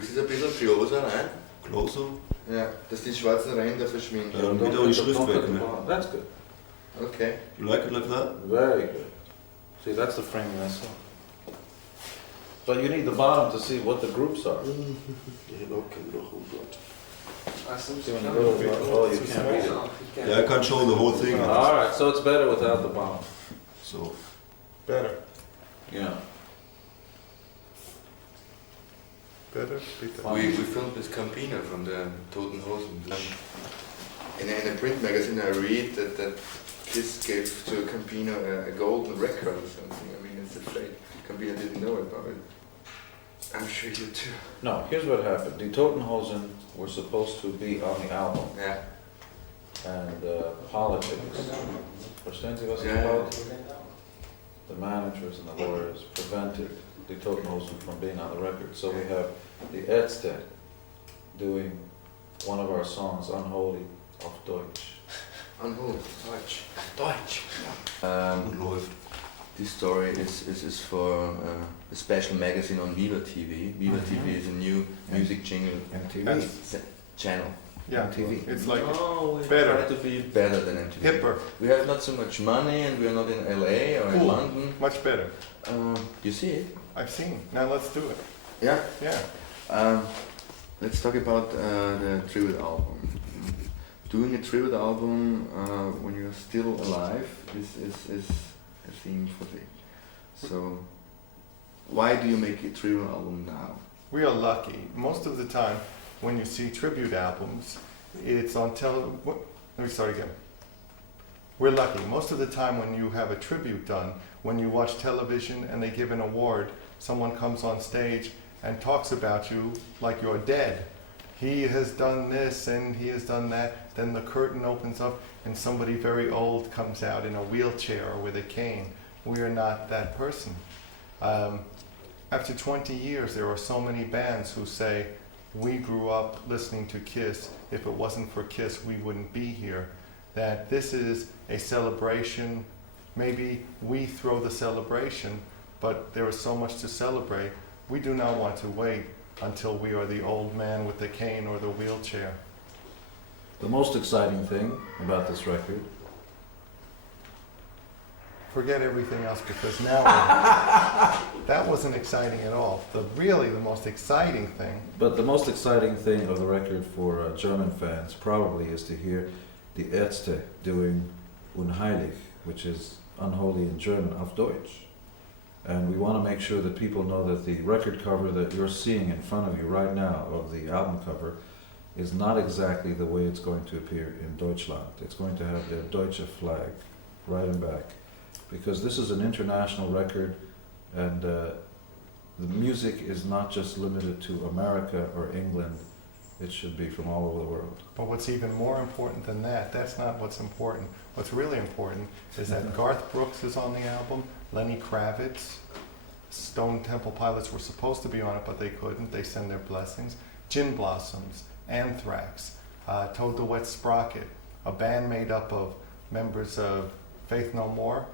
Das ist ein bisschen closer, ne? Closer? Ja, dass die schwarzen Ränder verschwinden. Ja, wieder die Schrift weg, ne? That's good. Okay. You like it like that? Very good. See, that's the framing I saw. But you need the bottom to see what the groups are. See, when you go to oh, you can't read it. Yeah, I can't show the whole thing. Alright, so it's better without the bottom. So, Better. Yeah. Better. We filmed with Campina from the Toten Hosen. In a print magazine I read that Kiss gave to Campino a golden record or something. I mean, it's a fake. Campino didn't know about it. I'm sure you too. No, here's what happened. Die Totenhosen were supposed to be on the album. Yeah. And politics. Verstehen Sie, was ich Yeah. about? The managers and the lawyers prevented the Totenhosen from being on the record. So we have the Ärzte doing one of our songs, Unholy, auf Deutsch. Unholy. Deutsch. Deutsch. läuft. This story is for a special magazine on Viva TV. Viva TV is a new music jingle MTV. channel. Yeah, MTV. it's like No, we better. try to be better than MTV. hipper, We have not so much money and we are not in LA or in Cool. London. much better. You see it? I've seen. Now let's do it. Yeah. Yeah. Let's talk about the tribute album. Doing a tribute album when you're still alive is a theme for it. So, why do you make a tribute album now? We are lucky. Most of the time, when you see tribute albums, it's on Let me start again. We're lucky. Most of the time, when you have a tribute done, when you watch television and they give an award, someone comes on stage and talks about you like you're dead. He has done this and he has done that. Then the curtain opens up and somebody very old comes out in a wheelchair or with a cane. We are not that person. After 20 years, there are so many bands who say, we grew up listening to Kiss. If it wasn't for Kiss, we wouldn't be here. That this is a celebration. Maybe we throw the celebration, but there is so much to celebrate. We do not want to wait until we are the old man with the cane or the wheelchair. The most exciting thing about this record. Forget everything else because now that wasn't exciting at all. Really the most exciting thing. But the most exciting thing of the record for German fans probably is to hear the Ärzte doing Unheilig, which is unholy in German, auf Deutsch. And we want to make sure that people know that the record cover that you're seeing in front of you right now of the album cover is not exactly the way it's going to appear in Deutschland. It's going to have the Deutsche flag right and back. Because this is an international record and the music is not just limited to America or England. It should be from all over the world. But what's even more important than that, that's not what's important. What's really important is that Garth Brooks is on the album, Lenny Kravitz, Stone Temple Pilots were supposed to be on it, but they couldn't. They send their blessings. Gin Blossoms, Anthrax, Toad the Wet Sprocket, a band made up of members of Faith No More,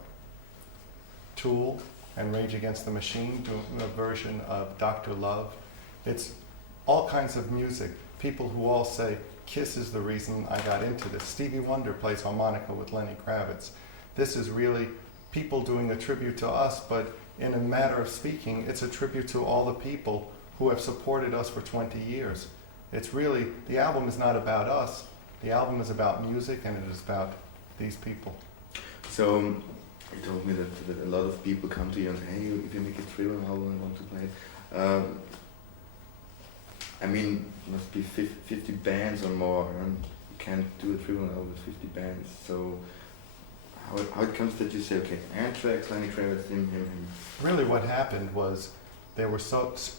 Tool, and Rage Against the Machine, doing a version of Dr. Love. It's all kinds of music. People who all say, Kiss is the reason I got into this. Stevie Wonder plays harmonica with Lenny Kravitz. This is really people doing a tribute to us, but in a matter of speaking, it's a tribute to all the people who have supported us for 20 years. It's really, the album is not about us. The album is about music and it is about these people. So, you told me that a lot of people come to you and say, hey, if you make a tribute album, I want to play it. I mean, must be 50 bands or more, and you can't do a tribute album with 50 bands. So, how it comes that you say, okay, Anthrax, Lenny Kravitz, him. Really what happened was there was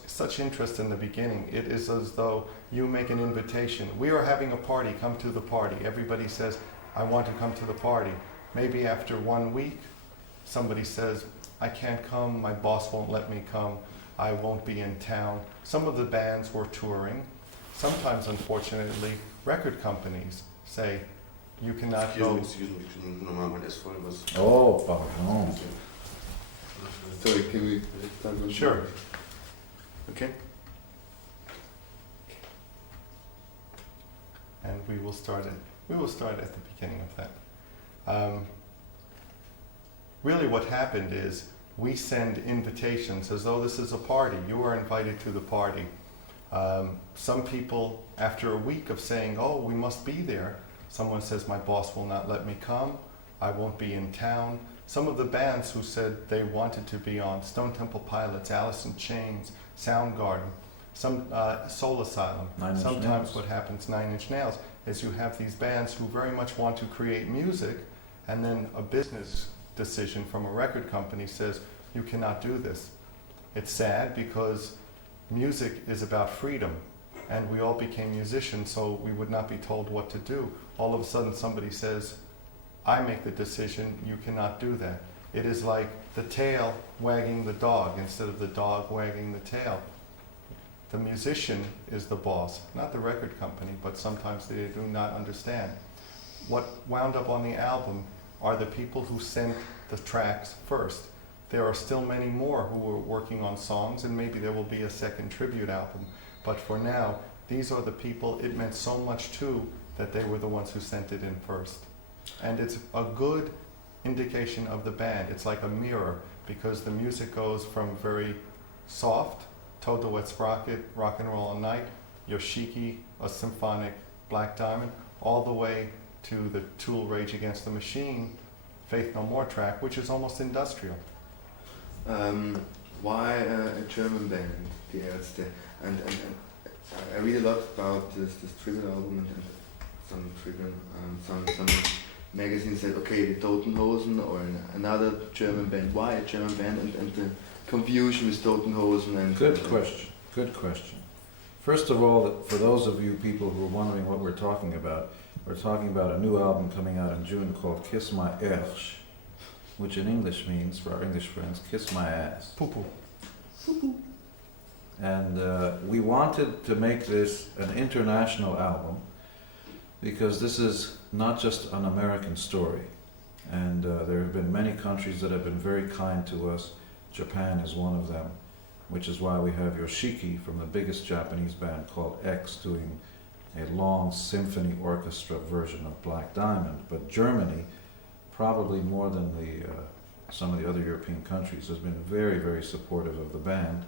such interest in the beginning. It is as though you make an invitation. We are having a party, come to the party. Everybody says, I want to come to the party. Maybe after 1 week, somebody says, I can't come, my boss won't let me come, I won't be in town. Some of the bands were touring. Sometimes, unfortunately, record companies say, you cannot go. Excuse me, normal mein S-Voll was. Oh, pardon. Sorry, can we start with Sure. Okay. we will start at the beginning of that. Really what happened is we send invitations as though this is a party. You are invited to the party. Some people, after a week of saying, oh, we must be there, someone says, my boss will not let me come, I won't be in town. Some of the bands who said they wanted to be on, Stone Temple Pilots, Alice in Chains, Soundgarden, some Soul Asylum. Sometimes what happens, Nine Inch Nails, is you have these bands who very much want to create music, and then a business decision from a record company says, you cannot do this. It's sad because music is about freedom, and we all became musicians, so we would not be told what to do. All of a sudden somebody says, I make the decision, you cannot do that. It is like the tail wagging the dog instead of the dog wagging the tail. The musician is the boss, not the record company, but sometimes they do not understand. What wound up on the album are the people who sent the tracks first. There are still many more who are working on songs, and maybe there will be a second tribute album. But for now, these are the people it meant so much to that they were the ones who sent it in first. And it's a good indication of the band. It's like a mirror, because the music goes from very soft, Toto Wet Sprocket, Rock and Roll All Night, Yoshiki, a symphonic Black Diamond, all the way to the Tool Rage Against the Machine, Faith No More track, which is almost industrial. Why a German band, the Ärzte? And I read a lot about this tribute album and some tribute, some magazines said, okay, the Totenhosen or another German band. Why a German band and the confusion with Totenhosen? And Good question. First of all, for those of you people who are wondering what we're talking about a new album coming out in June called Kiss My Ersch, which in English means, for our English friends, kiss my ass. Poo-poo. And we wanted to make this an international album because this is not just an American story. And there have been many countries that have been very kind to us. Japan is one of them, which is why we have Yoshiki from the biggest Japanese band called X doing a long symphony orchestra version of Black Diamond. But Germany, probably more than some of the other European countries, has been very, very supportive of the band.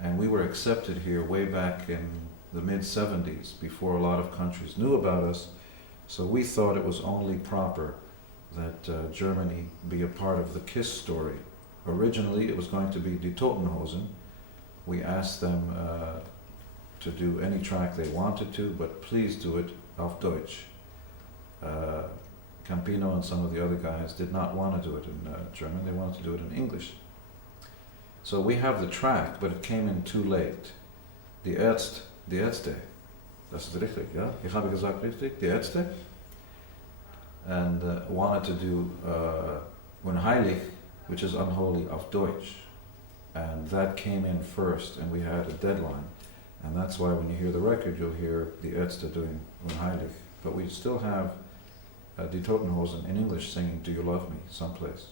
And we were accepted here way back in the mid-70s, before a lot of countries knew about us. So we thought it was only proper that Germany be a part of the KISS story. Originally, it was going to be Die Totenhosen. We asked them to do any track they wanted to, but please do it auf Deutsch. Campino and some of the other guys did not want to do it in German, they wanted to do it in English. So we have the track, but it came in too late. Die Ärzte, das ist richtig, ja? Ich habe gesagt richtig, die Ärzte. And wanted to do Unheilig, which is unholy, auf Deutsch. And that came in first, and we had a deadline. And that's why when you hear the record, you'll hear the Ärzte doing Unheilig. But we still have Die Totenhosen in English singing Do You Love Me someplace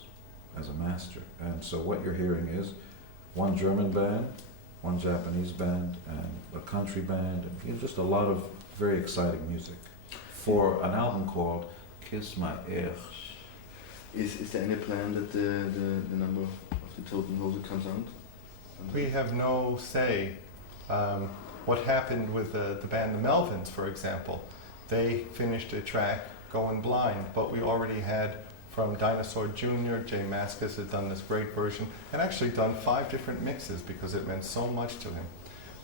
as a master. And so what you're hearing is one German band, one Japanese band, and a country band, and just a lot of very exciting music for an album called Kiss My Ersch. Is there any plan that the number of the Totenhosen comes out? We have no say. What happened with the band The Melvins, for example, they finished a track, Going Blind, but we already had from Dinosaur Jr., Jay Mascis had done this great version, and actually done 5 different mixes because it meant so much to him.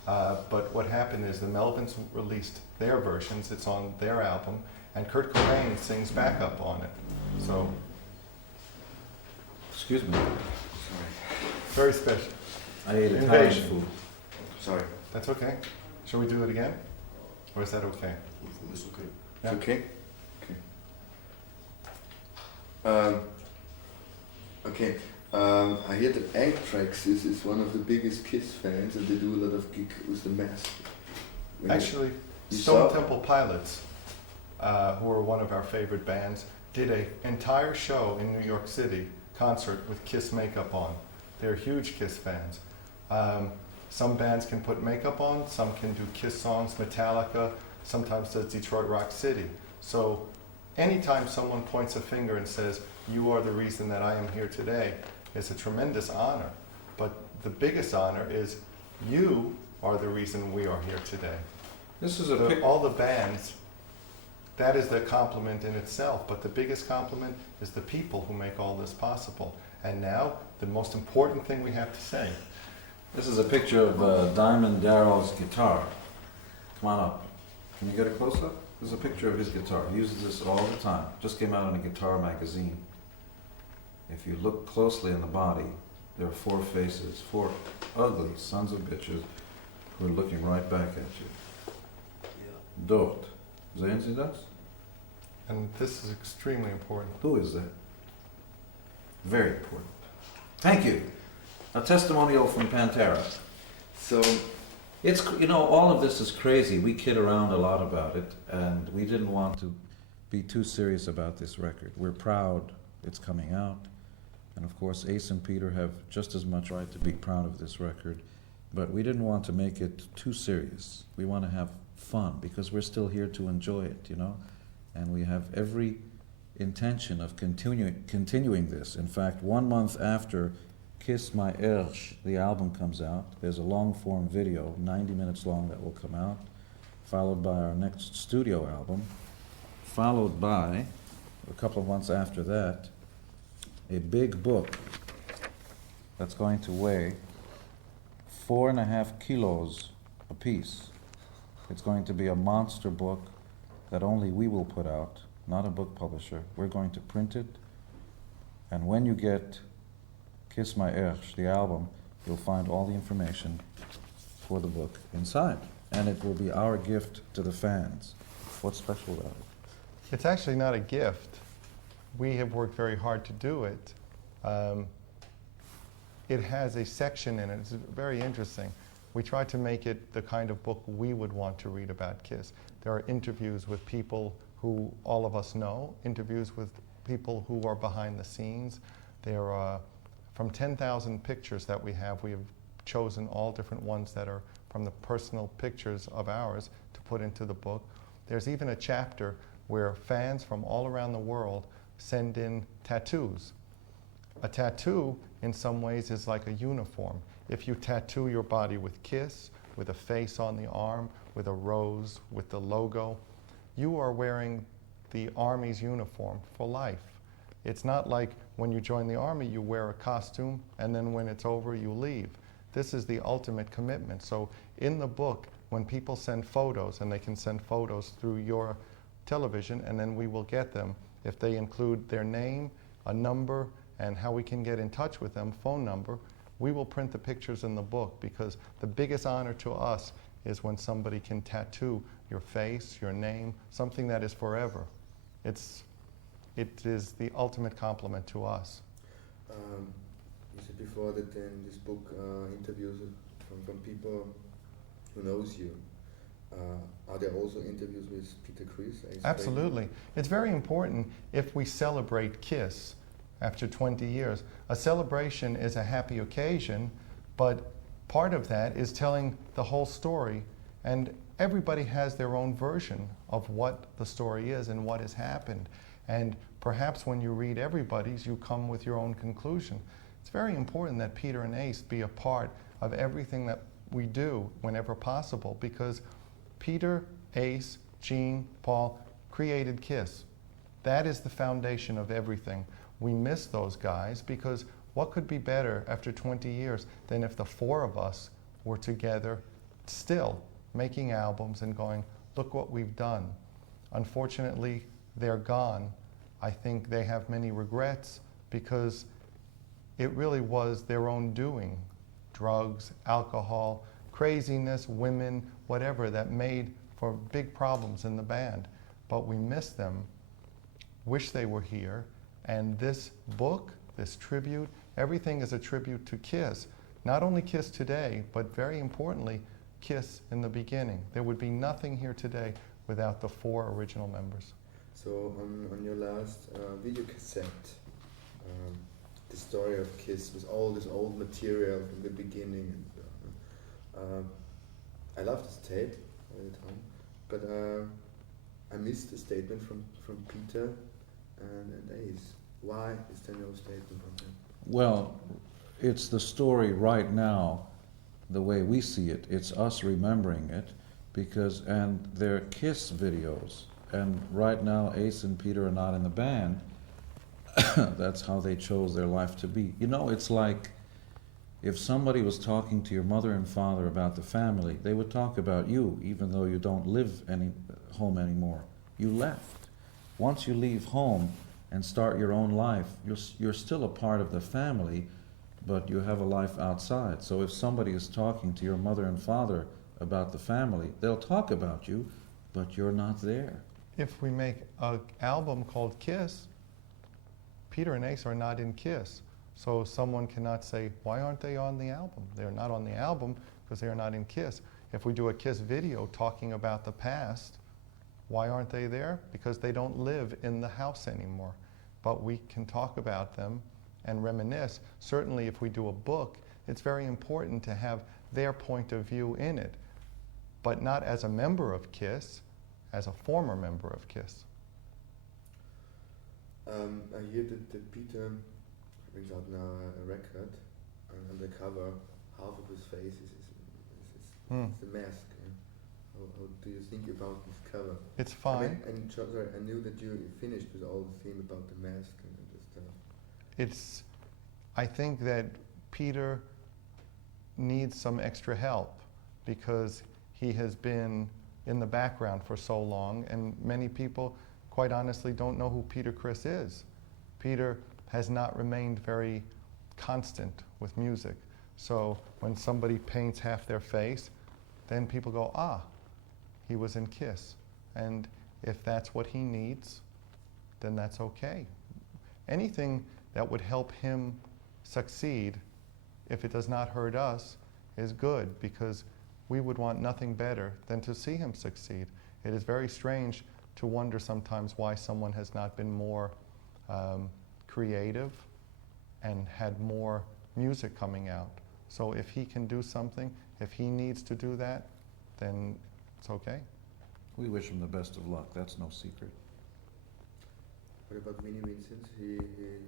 But what happened is the Melvins released their versions, it's on their album, and Kurt Cobain sings backup on it. So, Excuse me, Sorry. very special. I ate Italian Invasion. food. Sorry. That's okay. Shall we do it again? Or is that okay? It's okay. Yeah. It's okay? Okay. I hear that Anthrax is one of the biggest KISS fans, and they do a lot of gig with the Mask. Actually, You Stone saw- Temple Pilots, who are one of our favorite bands, did an entire show in New York City, concert with KISS makeup on. They're huge KISS fans. Some bands can put makeup on, some can do KISS songs, Metallica, sometimes says Detroit Rock City. So anytime someone points a finger and says, you are the reason that I am here today, it's a tremendous honor. But the biggest honor is you are the reason we are here today. This is a All the bands, that is the compliment in itself, but the biggest compliment is the people who make all this possible. And now, the most important thing we have to say. This is a picture of Diamond Darrell's guitar. Come on up. Can you get a close-up? This is a picture of his guitar. He uses this all the time. Just came out in a guitar magazine. If you look closely in the body, there are 4 faces, 4 ugly sons of bitches who are looking right back at you. Dort. Sehen Sie das? And this is extremely important. Who is that? Very important. Thank you. A testimonial from Pantera. So It's, you know, all of this is crazy. We kid around a lot about it, and we didn't want to be too serious about this record. We're proud it's coming out, and of course Ace and Peter have just as much right to be proud of this record, but we didn't want to make it too serious. We want to have fun, because we're still here to enjoy it, you know, and we have every intention of continuing this. In fact, 1 month after Kiss My Ersch, the album comes out, there's a long-form video, 90 minutes long, that will come out, followed by our next studio album, followed by, a couple of months after that, a big book that's going to weigh 4.5 kilos a piece. It's going to be a monster book that only we will put out, not a book publisher. We're going to print it, and when you get Kiss My Ersch, the album, you'll find all the information for the book inside, and it will be our gift to the fans. What's special about it? It's actually not a gift. We have worked very hard to do it. It has a section in it. It's very interesting. We tried to make it the kind of book we would want to read about Kiss. There are interviews with people who all of us know, interviews with people who are behind the scenes. There are, from 10,000 pictures that we have chosen all different ones that are from the personal pictures of ours to put into the book. There's even a chapter where fans from all around the world send in tattoos. A tattoo, in some ways, is like a uniform. If you tattoo your body with Kiss, with a face on the arm, with a rose, with the logo, you are wearing the Army's uniform for life. It's not like when you join the Army, you wear a costume, and then when it's over, you leave. This is the ultimate commitment. So in the book, when people send photos, and they can send photos through your television, and then we will get them, if they include their name, a number, and how we can get in touch with them, phone number, we will print the pictures in the book, because the biggest honor to us is when somebody can tattoo your face, your name, something that is forever. It is the ultimate compliment to us. You said before that in this book interviews from people who knows you. Are there also interviews with Peter Criss? Absolutely. It's very important if we celebrate Kiss after 20 years. A celebration is a happy occasion, but part of that is telling the whole story, and everybody has their own version of what the story is and what has happened. And perhaps when you read everybody's, you come with your own conclusion. It's very important that Peter and Ace be a part of everything that we do whenever possible, because Peter, Ace, Gene, Paul created Kiss. That is the foundation of everything. We miss those guys, because what could be better after 20 years than if the 4 of us were together still making albums and going, look what we've done. Unfortunately, they're gone. I think they have many regrets, because it really was their own doing. Drugs, alcohol, craziness, women, whatever, that made for big problems in the band. But we miss them, wish they were here, and this book, this tribute, everything is a tribute to Kiss. Not only Kiss today, but very importantly, Kiss in the beginning. There would be nothing here today without the 4 original members. So on your last video cassette, the story of Kiss with all this old material from the beginning. I love this tape all the time, but I missed a statement from Peter and Ace. Why is there no statement from them? Well, it's the story right now, the way we see it. It's us remembering it, and they're Kiss videos. And right now, Ace and Peter are not in the band. That's how they chose their life to be. You know, it's like if somebody was talking to your mother and father about the family, they would talk about you, even though you don't live home anymore. You left. Once you leave home and start your own life, you're still a part of the family, but you have a life outside. So if somebody is talking to your mother and father about the family, they'll talk about you, but you're not there. If we make an album called Kiss, Peter and Ace are not in Kiss. So someone cannot say, why aren't they on the album? They're not on the album because they are not in Kiss. If we do a Kiss video talking about the past, why aren't they there? Because they don't live in the house anymore. But we can talk about them and reminisce. Certainly if we do a book, it's very important to have their point of view in it, but not as a member of KISS, as a former member of KISS. I hear that Peter brings out now a record, and on the cover, half of his face is the mask. How do you think about this cover? It's fine. I knew that you finished with all the theme about the mask and the stuff. I think that Peter needs some extra help because he has been in the background for so long, and many people, quite honestly, don't know who Peter Criss is. Peter has not remained very constant with music. So when somebody paints half their face, then people go, ah, he was in KISS. And if that's what he needs, then that's okay. Anything that would help him succeed, if it does not hurt us, is good, because we would want nothing better than to see him succeed. It is very strange to wonder sometimes why someone has not been more creative and had more music coming out. So if he can do something, if he needs to do that, then it's okay. We wish him the best of luck, that's no secret. What about Vinnie Vincent? He with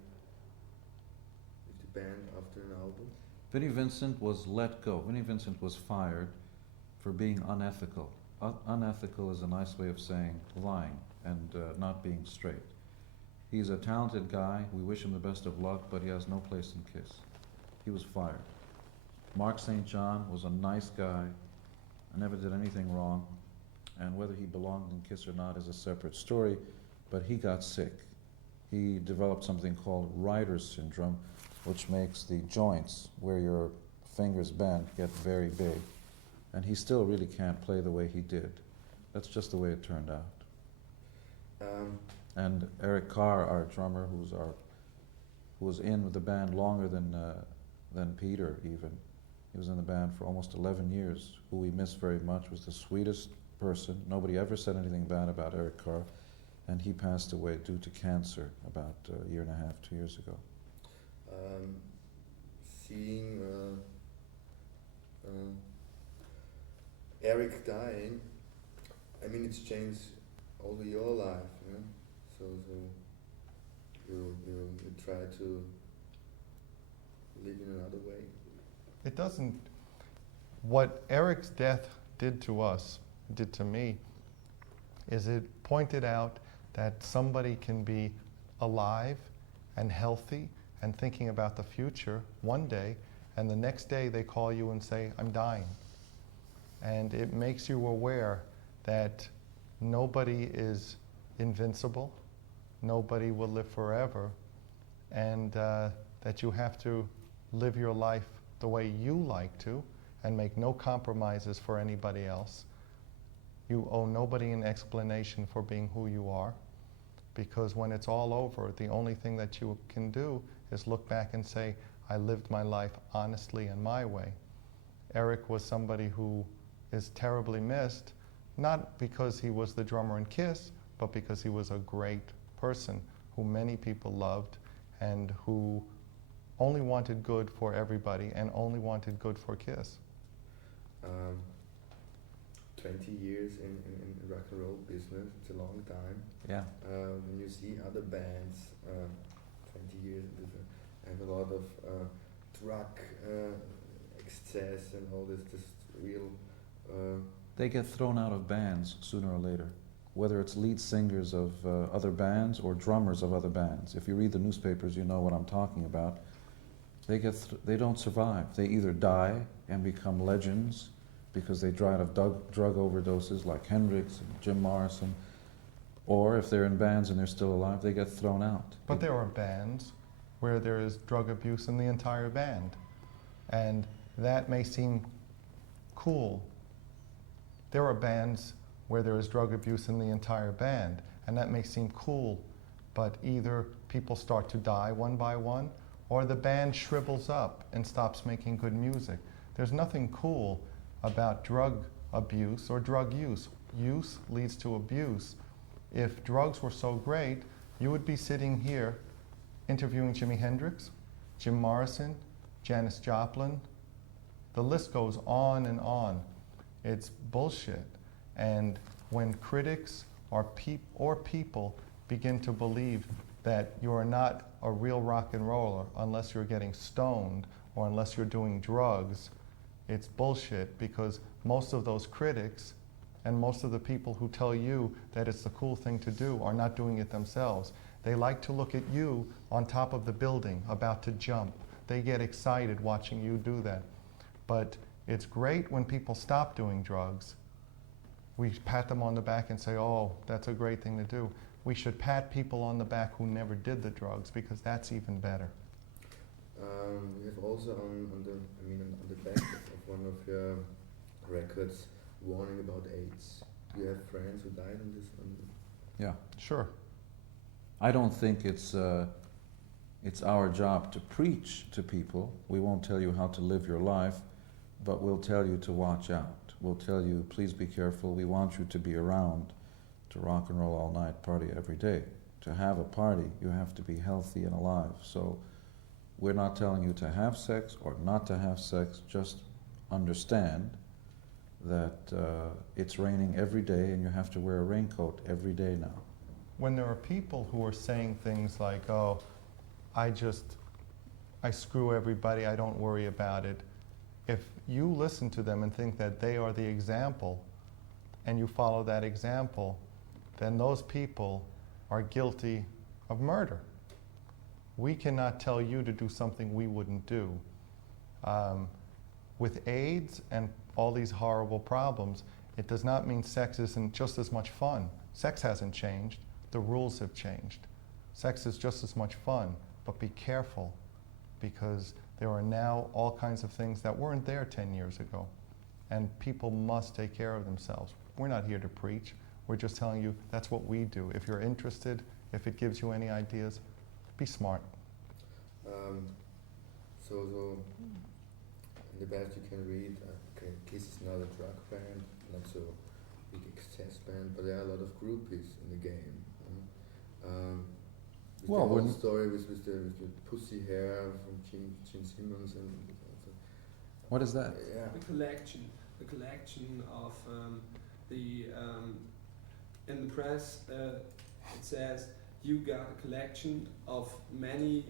the band after an album? Vinnie Vincent was let go. Vinnie Vincent was fired for being unethical. Unethical is a nice way of saying lying and not being straight. He's a talented guy. We wish him the best of luck, but he has no place in KISS. He was fired. Mark St. John was a nice guy, never did anything wrong, and whether he belonged in KISS or not is a separate story, but he got sick. He developed something called Reiter's syndrome, which makes the joints where your fingers bend get very big, and he still really can't play the way he did. That's just the way it turned out. And Eric Carr, our drummer, who was in with the band longer than Peter even. He was in the band for almost 11 years, who we miss very much, was the sweetest person. Nobody ever said anything bad about Eric Carr, and he passed away due to cancer about a year and a half, 2 years ago. Seeing Eric dying, I mean, it's changed over your life, you know? So you try to live in another way. It doesn't. What Eric's death did to us, did to me, is it pointed out that somebody can be alive and healthy and thinking about the future one day, and the next day they call you and say, I'm dying. And it makes you aware that nobody is invincible, nobody will live forever, and that you have to live your life the way you like to and make no compromises for anybody else. You owe nobody an explanation for being who you are, because when it's all over, the only thing that you can do is look back and say, I lived my life honestly in my way. Eric was somebody who is terribly missed, not because he was the drummer in KISS, but because he was a great person who many people loved and who only wanted good for everybody and only wanted good for KISS. 20 years in rock and roll business. It's a long time. Yeah. When you see other bands, 20 years, have a lot of drug excess and all this real. They get thrown out of bands sooner or later, whether it's lead singers of other bands or drummers of other bands. If you read the newspapers, you know what I'm talking about. They don't survive. They either die and become legends because they died of drug overdoses like Hendrix and Jim Morrison, or if they're in bands and they're still alive, they get thrown out. But there are bands where there is drug abuse in the entire band, and that may seem cool. There are bands where there is drug abuse in the entire band, and that may seem cool, but either people start to die one by one, or the band shrivels up and stops making good music. There's nothing cool about drug abuse or drug use. Use leads to abuse. If drugs were so great, you would be sitting here interviewing Jimi Hendrix, Jim Morrison, Janis Joplin. The list goes on and on. It's bullshit. And when critics or people begin to believe that you are not a real rock and roller unless you're getting stoned or unless you're doing drugs, it's bullshit, because most of those critics and most of the people who tell you that it's the cool thing to do are not doing it themselves. They like to look at you on top of the building about to jump. They get excited watching you do that. But it's great when people stop doing drugs. We pat them on the back and say, oh, that's a great thing to do. We should pat people on the back who never did the drugs, because that's even better. We have also on the back of one of your records warning about AIDS. Do you have friends who died on this? Yeah. Sure. I don't think it's our job to preach to people. We won't tell you how to live your life, but we'll tell you to watch out. We'll tell you, please be careful. We want you to be around to rock and roll all night, party every day. To have a party, you have to be healthy and alive. So we're not telling you to have sex or not to have sex. Just understand that it's raining every day and you have to wear a raincoat every day now. When there are people who are saying things like, oh, I screw everybody, I don't worry about it. If you listen to them and think that they are the example and you follow that example, then those people are guilty of murder. We cannot tell you to do something we wouldn't do. With AIDS and all these horrible problems, it does not mean sex isn't just as much fun. Sex hasn't changed, the rules have changed. Sex is just as much fun, but be careful, because there are now all kinds of things that weren't there 10 years ago. And people must take care of themselves. We're not here to preach. We're just telling you that's what we do. If you're interested, if it gives you any ideas, be smart. So in the past you can read, Kiss is not a drug band, not so big excess band, but there are a lot of groupies in the game. With Well, the whole story with the pussy hair from Gene Simmons and What is that? yeah. The collection of in the press it says you got a collection of many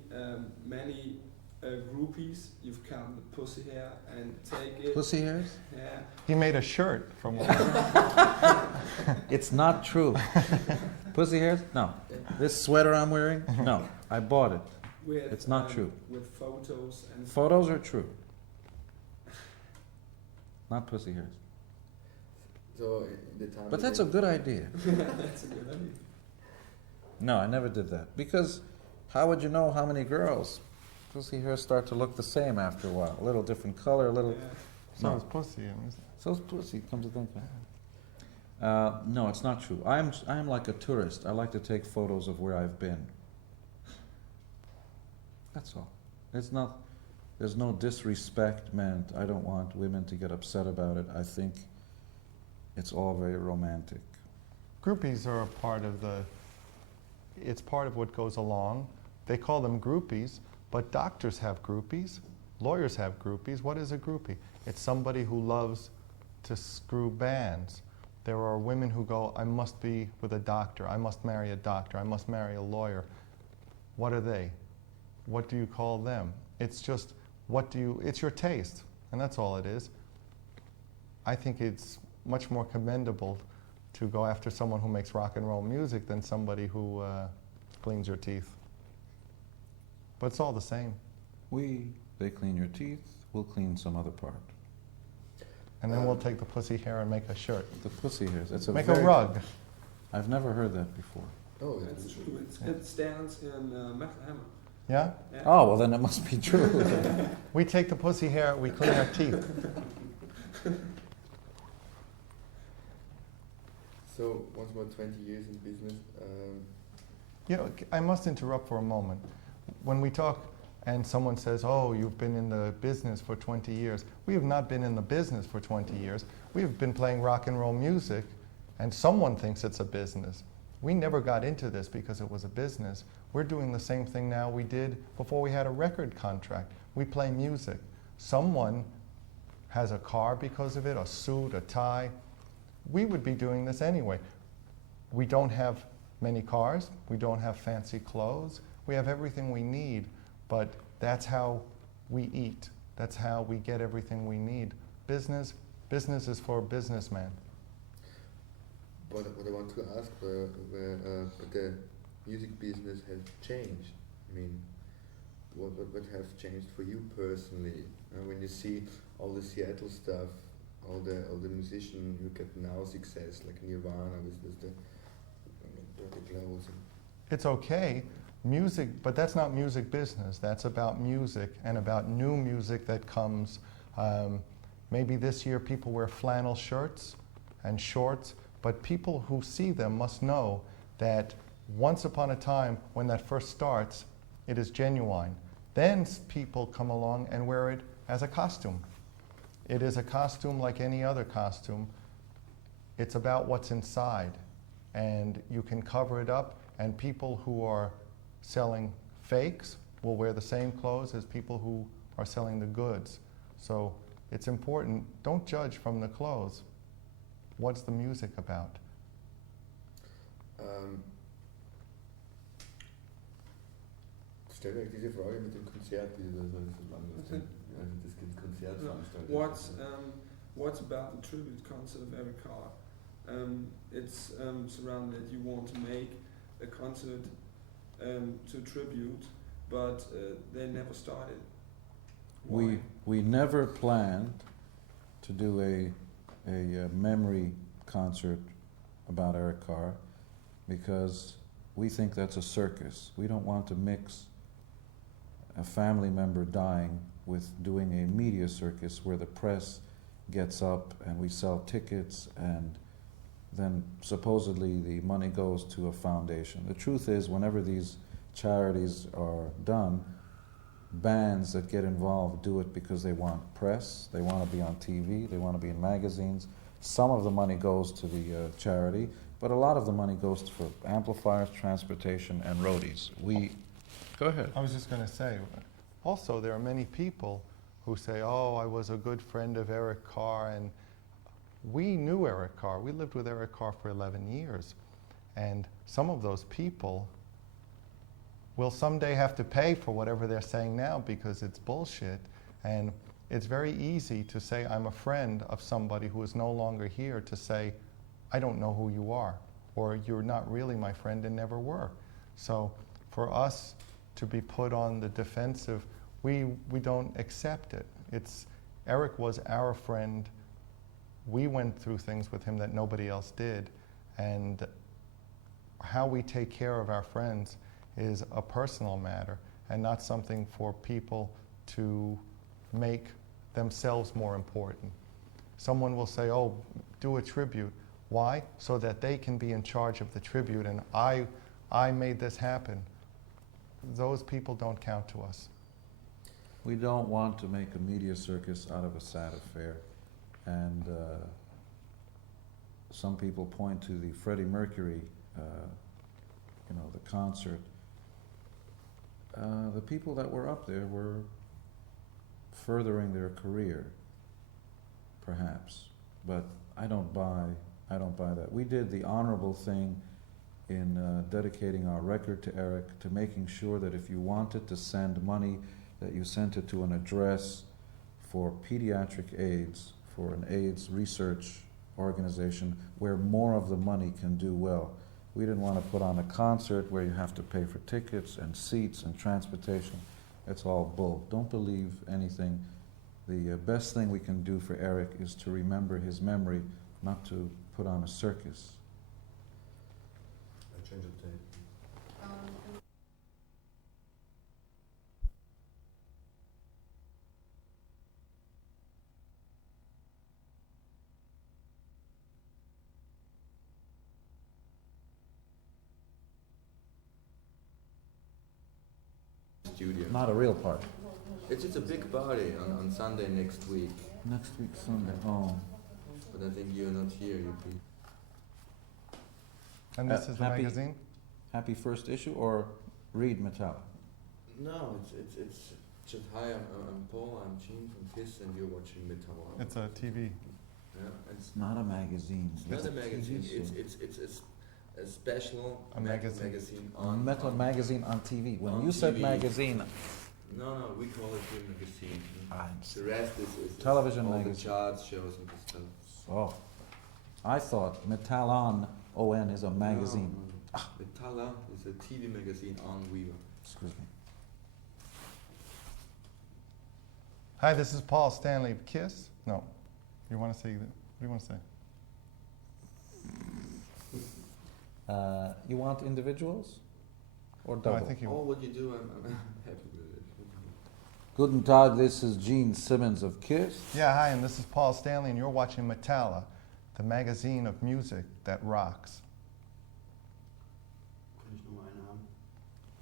groupies. You've come with pussy hair and take it. Pussy hairs? Yeah. He made a shirt from It's not true. Pussy hairs? No. This sweater I'm wearing? No. I bought it. With, It's not true. With photos and Photos are true. Not pussy hairs. So in the time. But that's a good idea. That's a good idea. No, I never did that. Because how would you know how many girls? Pussy hairs start to look the same after a while. A little different color, a little... Yeah. So it's pussy. So it's pussy, come to think of it. No, it's not true. I'm like a tourist. I like to take photos of where I've been. That's all. It's not... There's no disrespect meant. I don't want women to get upset about it. I think it's all very romantic. Groupies are a part of it's part of what goes along. They call them groupies, but doctors have groupies, lawyers have groupies. What is a groupie? It's somebody who loves to screw bands. There are women who go, I must be with a doctor, I must marry a doctor, I must marry a lawyer. What are they? What do you call them? It's just, it's your taste, and that's all it is. I think it's much more commendable to go after someone who makes rock and roll music than somebody who cleans your teeth. But it's all the same. They clean your teeth, we'll clean some other part. And then we'll take the pussy hair and make a shirt. The pussy hairs, Make a rug. I've never heard that before. Oh, That's true. It stands in Metal Hammer. Yeah? Yeah. Oh, well then it must be true. We take the pussy hair, we clean our teeth. So, once more 20 years in business. You know, I must interrupt for a moment. When we talk and someone says, oh, you've been in the business for 20 years, we have not been in the business for 20 years. We have been playing rock and roll music, and someone thinks it's a business. We never got into this because it was a business. We're doing the same thing now we did before we had a record contract. We play music. Someone has a car because of it, a suit, a tie. We would be doing this anyway. We don't have many cars. We don't have fancy clothes. We have everything we need, but that's how we eat. That's how we get everything we need. Business is for a businessman. What I want to ask, but the music business has changed. I mean, what have changed for you personally? When you see all the Seattle stuff, all the musicians who get now success, like Nirvana with the Dirty Clothes. It's okay, music, but that's not music business. That's about music and about new music that comes. Maybe this year people wear flannel shirts and shorts, but people who see them must know that once upon a time, when that first starts, it is genuine. Then people come along and wear it as a costume. It is a costume like any other costume. It's about what's inside, and you can cover it up, and people who are selling fakes will wear the same clothes as people who are selling the goods. So it's important, don't judge from the clothes. What's the music about? Stell euch diese Frage mit dem Konzert, wie das so lange ist. Also das Konzert veranstaltet. What's about the tribute concert of Eric Carr? It's surrounded. You want to make a concert to tribute, but they never started. Why? We never planned to do a memory concert about Eric Carr because we think that's a circus. We don't want to mix a family member dying with doing a media circus where the press gets up and we sell tickets and then supposedly the money goes to a foundation. The truth is, whenever these charities are done, bands that get involved do it because they want press, they want to be on TV, they want to be in magazines. Some of the money goes to the charity, but a lot of the money goes for amplifiers, transportation, and roadies. Go ahead. I was just going to say, also there are many people who say, oh, I was a good friend of Eric Carr, and we knew Eric Carr. We lived with Eric Carr for 11 years, and some of those people will someday have to pay for whatever they're saying now because it's bullshit, and it's very easy to say I'm a friend of somebody who is no longer here to say, I don't know who you are, or you're not really my friend and never were. So for us to be put on the defensive, we don't accept it. Eric was our friend. We went through things with him that nobody else did, and how we take care of our friends is a personal matter and not something for people to make themselves more important. Someone will say, oh, do a tribute. Why? So that they can be in charge of the tribute and I made this happen. Those people don't count to us. We don't want to make a media circus out of a sad affair. And some people point to the Freddie Mercury, the concert. The people that were up there were furthering their career, perhaps. but I don't buy that. We did the honorable thing in dedicating our record to Eric, to making sure that if you wanted to send money, that you sent it to an address for pediatric AIDS, for an AIDS research organization where more of the money can do well. We didn't want to put on a concert where you have to pay for tickets and seats and transportation. It's all bull. Don't believe anything. The best thing we can do for Eric is to remember his memory, not to put on a circus. I change the tape. Studio. Not a real party. It's just a big party on Sunday next week. Next week Sunday. Oh. But I think you're not here. You'll be. And this is the happy- magazine? Happy first issue or read Metallica? No, it's just hi. I'm Paul. I'm Gene from Kiss, and you're watching Metal. It's a TV. Yeah, it's It's not a magazine. not a magazine. TV It's a special A metal magazine. magazine show. on Metal on- magazine on TV. When on you said TV. magazine, No, we call it a magazine. The rest is Television all magazine. the charts, shows, and the stuff. oh, I thought Metallon ON is a magazine. No. Metalla is a TV magazine on Viva. Excuse me. Hi, this is Paul Stanley of Kiss. No. You want to say that? What do you want to say? You want individuals or No, double? I think you. All what you do, I'm happy with it. Guten Tag, this is Gene Simmons of Kiss. Yeah, hi, and this is Paul Stanley, and you're watching Metallica, the magazine of music that rocks. Kann ich nur eine haben?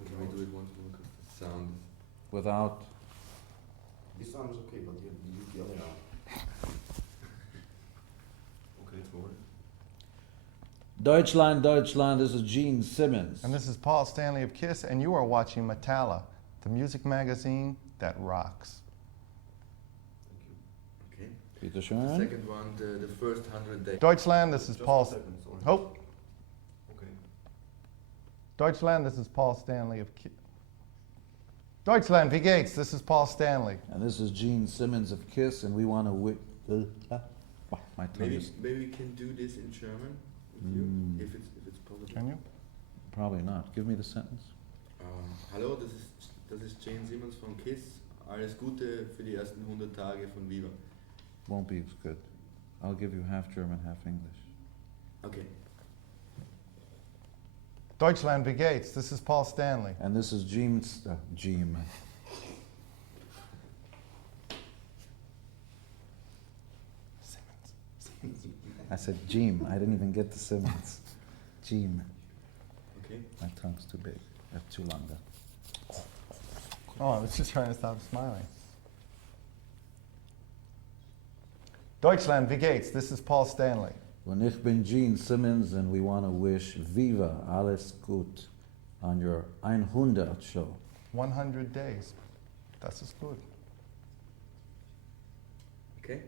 Can we do it once more because the sound is... Without, This sound is okay, but you use the other arm. Okay, forward. Deutschland, Deutschland, this is Gene Simmons. And this is Paul Stanley of Kiss, and you are watching Metallica, the music magazine that rocks. Thank you. Okay. Bitte The schön. second one, the first 100 days. Deutschland, this is Just Paul. a second, sorry. Oh, Okay. Deutschland, this is Paul Stanley of Kiss. Deutschland, wie geht's? This is Paul Stanley. And this is Gene Simmons of Kiss, and we want to my tongue Maybe is we can do this in German with Mm. you, if it's possible. Can you? probably not. Give me the sentence. Hallo, das ist Jane Simmons von Kiss. Alles Gute für die ersten 100 Tage von Viva. Won't be as good. I'll give you half German, half English. Okay. Deutschland, wie geht's? This is Paul Stanley. And this is Gene. Gene. I said Gene. I didn't even get the Simmons. Gene. Okay. My tongue's too big. That's too long. Oh, I was just trying to stop smiling. Deutschland, wie geht's? This is Paul Stanley. Und ich bin Gene Simmons, and we want to wish Viva alles gut on your 100 show. 100 days. Das ist gut. Okay.